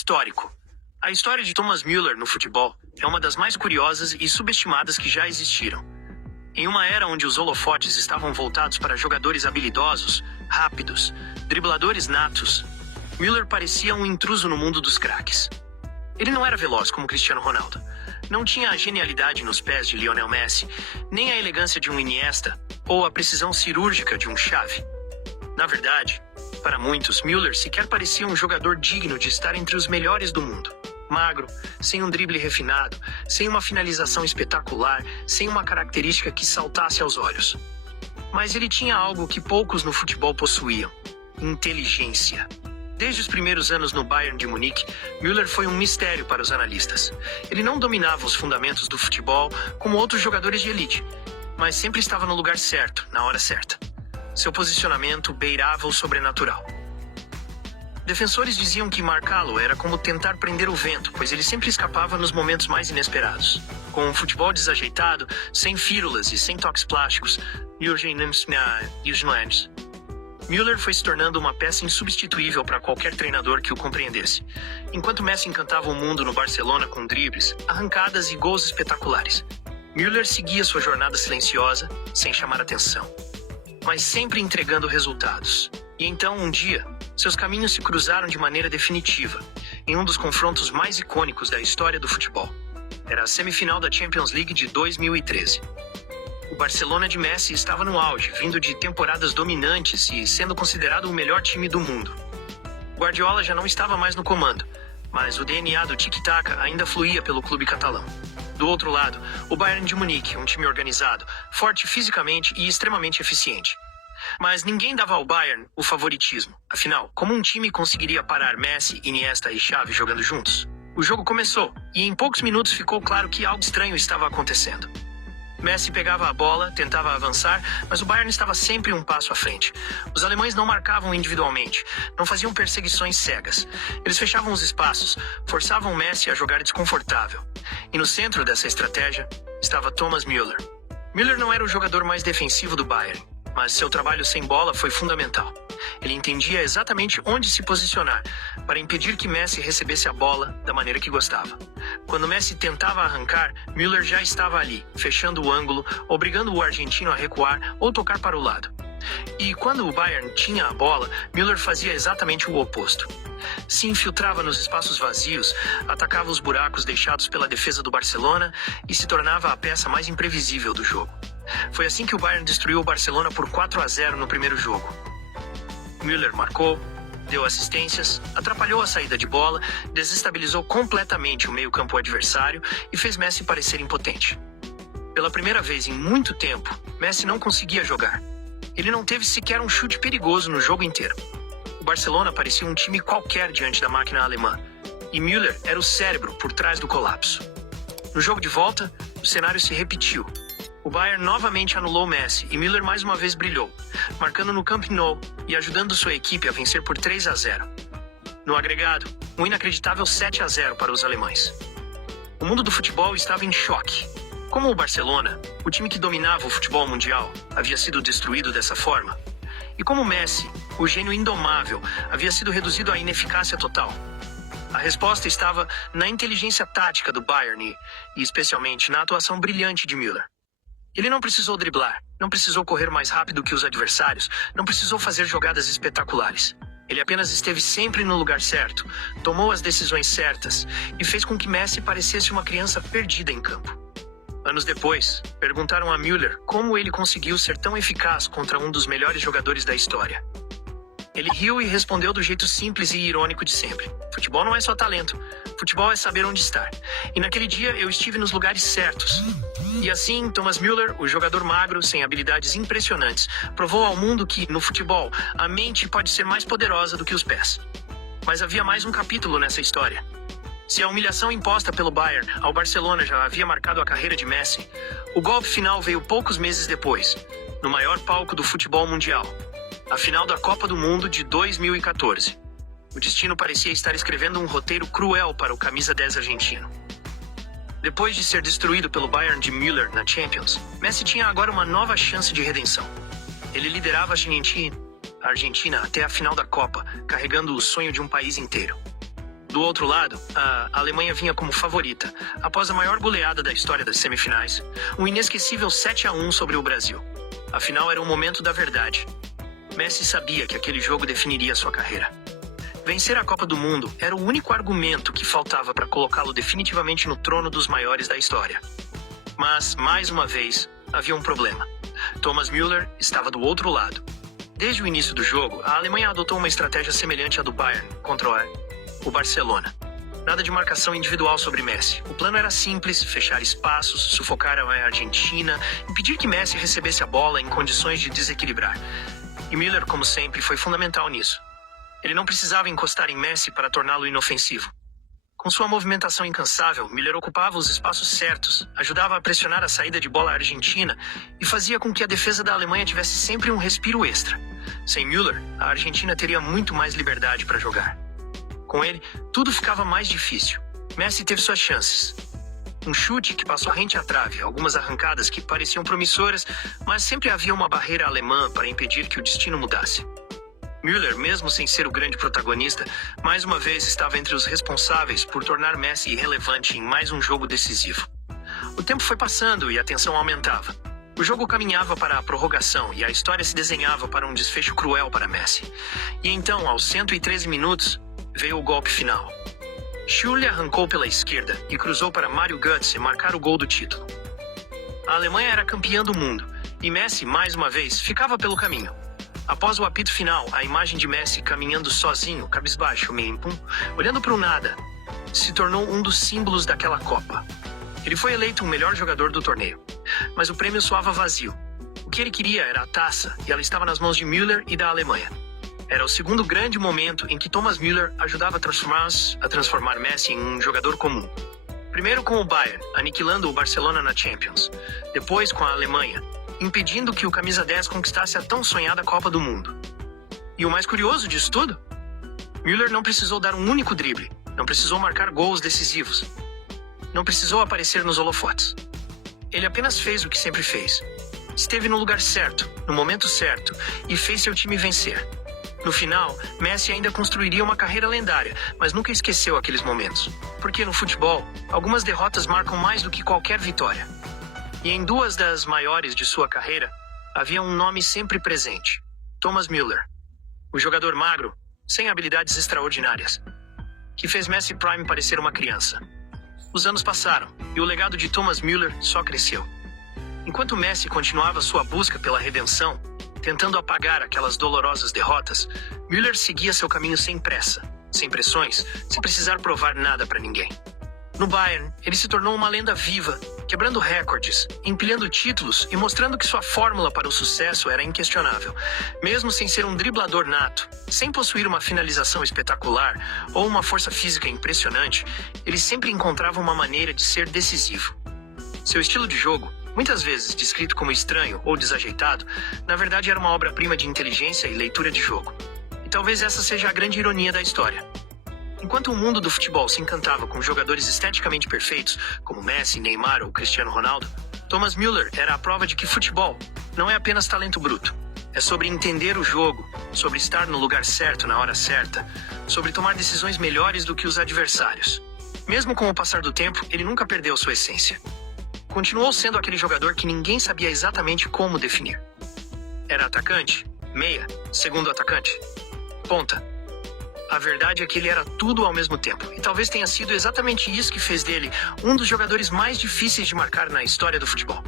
histórico. A história de Thomas Müller no futebol é uma das mais curiosas e subestimadas que já existiram. Em uma era onde os holofotes estavam voltados para jogadores habilidosos, rápidos, dribladores natos, Müller parecia um intruso no mundo dos craques. Ele não era veloz como Cristiano Ronaldo, não tinha a genialidade nos pés de Lionel Messi, nem a elegância de um Iniesta ou a precisão cirúrgica de um Xavi. Na verdade, para muitos, Müller sequer parecia um jogador digno de estar entre os melhores do mundo. Magro, sem um drible refinado, sem uma finalização espetacular, sem uma característica que saltasse aos olhos. Mas ele tinha algo que poucos no futebol possuíam: inteligência. Desde os primeiros anos no Bayern de Munique, Müller foi um mistério para os analistas. Ele não dominava os fundamentos do futebol como outros jogadores de elite, mas sempre estava no lugar certo, na hora certa. Seu posicionamento beirava o sobrenatural. Defensores diziam que marcá-lo era como tentar prender o vento, pois ele sempre escapava nos momentos mais inesperados. Com um futebol desajeitado, sem fírulas e sem toques plásticos, Müller foi se tornando uma peça insubstituível para qualquer treinador que o compreendesse. Enquanto Messi encantava o mundo no Barcelona com dribles, arrancadas e gols espetaculares, Müller seguia sua jornada silenciosa, sem chamar atenção, mas sempre entregando resultados. E então, um dia, seus caminhos se cruzaram de maneira definitiva, em um dos confrontos mais icônicos da história do futebol. Era a semifinal da Champions League de 2013. O Barcelona de Messi estava no auge, vindo de temporadas dominantes e sendo considerado o melhor time do mundo. Guardiola já não estava mais no comando, mas o DNA do tic-tac ainda fluía pelo clube catalão. Do outro lado, o Bayern de Munique, um time organizado, forte fisicamente e extremamente eficiente. Mas ninguém dava ao Bayern o favoritismo. Afinal, como um time conseguiria parar Messi, Iniesta e Xavi jogando juntos? O jogo começou, e em poucos minutos ficou claro que algo estranho estava acontecendo. Messi pegava a bola, tentava avançar, mas o Bayern estava sempre um passo à frente. Os alemães não marcavam individualmente, não faziam perseguições cegas. Eles fechavam os espaços, forçavam Messi a jogar desconfortável. E no centro dessa estratégia estava Thomas Müller. Müller não era o jogador mais defensivo do Bayern, mas seu trabalho sem bola foi fundamental. Ele entendia exatamente onde se posicionar para impedir que Messi recebesse a bola da maneira que gostava. Quando Messi tentava arrancar, Müller já estava ali, fechando o ângulo, obrigando o argentino a recuar ou tocar para o lado. E quando o Bayern tinha a bola, Müller fazia exatamente o oposto. Se infiltrava nos espaços vazios, atacava os buracos deixados pela defesa do Barcelona e se tornava a peça mais imprevisível do jogo. Foi assim que o Bayern destruiu o Barcelona por 4-0 no primeiro jogo. Müller marcou, deu assistências, atrapalhou a saída de bola, desestabilizou completamente o meio-campo adversário e fez Messi parecer impotente. Pela primeira vez em muito tempo, Messi não conseguia jogar. Ele não teve sequer um chute perigoso no jogo inteiro. O Barcelona parecia um time qualquer diante da máquina alemã, e Müller era o cérebro por trás do colapso. No jogo de volta, o cenário se repetiu. O Bayern novamente anulou Messi e Müller mais uma vez brilhou, marcando no Camp Nou e ajudando sua equipe a vencer por 3-0. No agregado, um inacreditável 7-0 para os alemães. O mundo do futebol estava em choque. Como o Barcelona, o time que dominava o futebol mundial, havia sido destruído dessa forma? E como Messi, o gênio indomável, havia sido reduzido à ineficácia total? A resposta estava na inteligência tática do Bayern e especialmente na atuação brilhante de Müller. Ele não precisou driblar, não precisou correr mais rápido que os adversários, não precisou fazer jogadas espetaculares. Ele apenas esteve sempre no lugar certo, tomou as decisões certas e fez com que Messi parecesse uma criança perdida em campo. Anos depois, perguntaram a Müller como ele conseguiu ser tão eficaz contra um dos melhores jogadores da história. Ele riu e respondeu do jeito simples e irônico de sempre: futebol não é só talento, futebol é saber onde estar. E naquele dia eu estive nos lugares certos. E assim, Thomas Müller, o jogador magro, sem habilidades impressionantes, provou ao mundo que, no futebol, a mente pode ser mais poderosa do que os pés. Mas havia mais um capítulo nessa história. Se a humilhação imposta pelo Bayern ao Barcelona já havia marcado a carreira de Messi, o golpe final veio poucos meses depois, no maior palco do futebol mundial, a final da Copa do Mundo de 2014. O destino parecia estar escrevendo um roteiro cruel para o camisa 10 argentino. Depois de ser destruído pelo Bayern de Müller na Champions, Messi tinha agora uma nova chance de redenção. Ele liderava a Argentina até a final da Copa, carregando o sonho de um país inteiro. Do outro lado, a Alemanha vinha como favorita, após a maior goleada da história das semifinais, um inesquecível 7-1 sobre o Brasil. Afinal, era o momento da verdade. Messi sabia que aquele jogo definiria sua carreira. Vencer a Copa do Mundo era o único argumento que faltava para colocá-lo definitivamente no trono dos maiores da história. Mas, mais uma vez, havia um problema. Thomas Müller estava do outro lado. Desde o início do jogo, a Alemanha adotou uma estratégia semelhante à do Bayern contra o Barcelona. Nada de marcação individual sobre Messi. O plano era simples: fechar espaços, sufocar a Argentina, impedir que Messi recebesse a bola em condições de desequilibrar. E Müller, como sempre, foi fundamental nisso. Ele não precisava encostar em Messi para torná-lo inofensivo. Com sua movimentação incansável, Müller ocupava os espaços certos, ajudava a pressionar a saída de bola argentina e fazia com que a defesa da Alemanha tivesse sempre um respiro extra. Sem Müller, a Argentina teria muito mais liberdade para jogar. Com ele, tudo ficava mais difícil. Messi teve suas chances. Um chute que passou rente à trave, algumas arrancadas que pareciam promissoras, mas sempre havia uma barreira alemã para impedir que o destino mudasse. Müller, mesmo sem ser o grande protagonista, mais uma vez estava entre os responsáveis por tornar Messi irrelevante em mais um jogo decisivo. O tempo foi passando e a tensão aumentava. O jogo caminhava para a prorrogação e a história se desenhava para um desfecho cruel para Messi. E então, aos 113 minutos, veio o golpe final. Schürrle arrancou pela esquerda e cruzou para Mario Götze marcar o gol do título. A Alemanha era campeã do mundo e Messi, mais uma vez, ficava pelo caminho. Após o apito final, a imagem de Messi caminhando sozinho, cabisbaixo, olhando para o nada, se tornou um dos símbolos daquela Copa. Ele foi eleito o melhor jogador do torneio, mas o prêmio soava vazio. O que ele queria era a taça e ela estava nas mãos de Müller e da Alemanha. Era o segundo grande momento em que Thomas Müller ajudava a transformar Messi em um jogador comum. Primeiro com o Bayern, aniquilando o Barcelona na Champions. Depois com a Alemanha, impedindo que o camisa 10 conquistasse a tão sonhada Copa do Mundo. E o mais curioso disso tudo? Müller não precisou dar um único drible, não precisou marcar gols decisivos, não precisou aparecer nos holofotes. Ele apenas fez o que sempre fez. Esteve no lugar certo, no momento certo, e fez seu time vencer. No final, Messi ainda construiria uma carreira lendária, mas nunca esqueceu aqueles momentos. Porque no futebol, algumas derrotas marcam mais do que qualquer vitória. E em duas das maiores de sua carreira, havia um nome sempre presente: Thomas Müller. O jogador magro, sem habilidades extraordinárias, que fez Messi Prime parecer uma criança. Os anos passaram, e o legado de Thomas Müller só cresceu. Enquanto Messi continuava sua busca pela redenção, tentando apagar aquelas dolorosas derrotas, Müller seguia seu caminho sem pressa, sem pressões, sem precisar provar nada para ninguém. No Bayern, ele se tornou uma lenda viva, quebrando recordes, empilhando títulos e mostrando que sua fórmula para o sucesso era inquestionável. Mesmo sem ser um driblador nato, sem possuir uma finalização espetacular ou uma força física impressionante, ele sempre encontrava uma maneira de ser decisivo. Seu estilo de jogo, muitas vezes descrito como estranho ou desajeitado, na verdade era uma obra-prima de inteligência e leitura de jogo. E talvez essa seja a grande ironia da história. Enquanto o mundo do futebol se encantava com jogadores esteticamente perfeitos, como Messi, Neymar ou Cristiano Ronaldo, Thomas Müller era a prova de que futebol não é apenas talento bruto. É sobre entender o jogo, sobre estar no lugar certo na hora certa, sobre tomar decisões melhores do que os adversários. Mesmo com o passar do tempo, ele nunca perdeu sua essência. Continuou sendo aquele jogador que ninguém sabia exatamente como definir. Era atacante, meia, segundo atacante, ponta. A verdade é que ele era tudo ao mesmo tempo, e talvez tenha sido exatamente isso que fez dele um dos jogadores mais difíceis de marcar na história do futebol.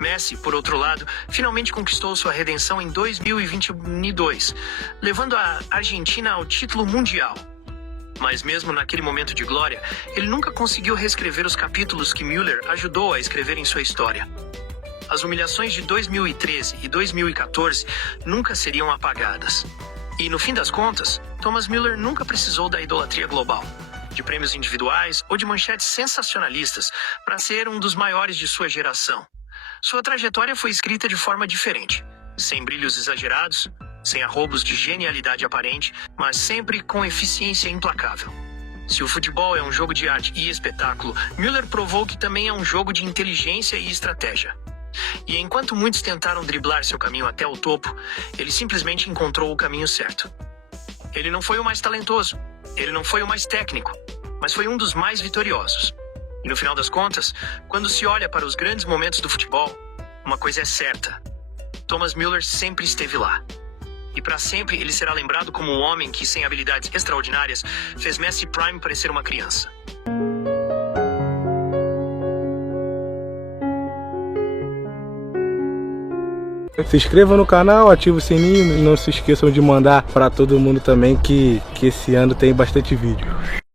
Messi, por outro lado, finalmente conquistou sua redenção em 2022, levando a Argentina ao título mundial. Mas mesmo naquele momento de glória, ele nunca conseguiu reescrever os capítulos que Müller ajudou a escrever em sua história. As humilhações de 2013 e 2014 nunca seriam apagadas. E, no fim das contas, Thomas Müller nunca precisou da idolatria global, de prêmios individuais ou de manchetes sensacionalistas para ser um dos maiores de sua geração. Sua trajetória foi escrita de forma diferente, sem brilhos exagerados, sem arroubos de genialidade aparente, mas sempre com eficiência implacável. Se o futebol é um jogo de arte e espetáculo, Müller provou que também é um jogo de inteligência e estratégia. E enquanto muitos tentaram driblar seu caminho até o topo, ele simplesmente encontrou o caminho certo. Ele não foi o mais talentoso, ele não foi o mais técnico, mas foi um dos mais vitoriosos. E no final das contas, quando se olha para os grandes momentos do futebol, uma coisa é certa: Thomas Müller sempre esteve lá. E para sempre ele será lembrado como um homem que, sem habilidades extraordinárias, fez Messi Prime parecer uma criança. Se inscreva no canal, ative o sininho e não se esqueçam de mandar para todo mundo também que esse ano tem bastante vídeo.